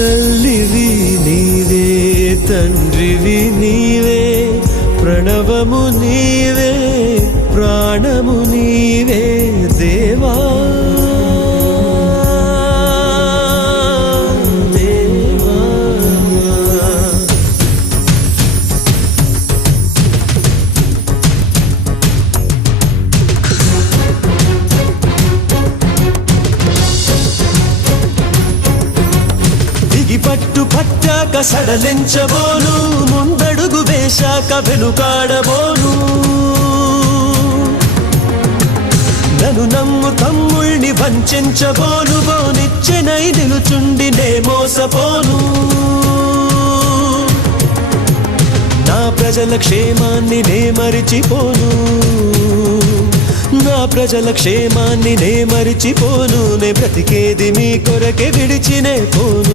తల్లివి నీవే, తండ్రివి నీవే, ప్రణవము నీవే, ప్రాణము నీవే దేవా. పట్టు పట్టాక సడలించబోను, ముందడుగు వేశాక వెనుకాడబోను. నన్ను నమ్ము తమ్ముల్ని వంచబోను, బోనిచ్చెనై నిలుచుండి నే మోసపోను. నా ప్రజల క్షేమాన్ని నే మరిచిపోను, నా ప్రజల క్షేమాన్ని నే మరిచిపోను. నే బ్రతికేది మీ కొరకే, విడిచినే పోను.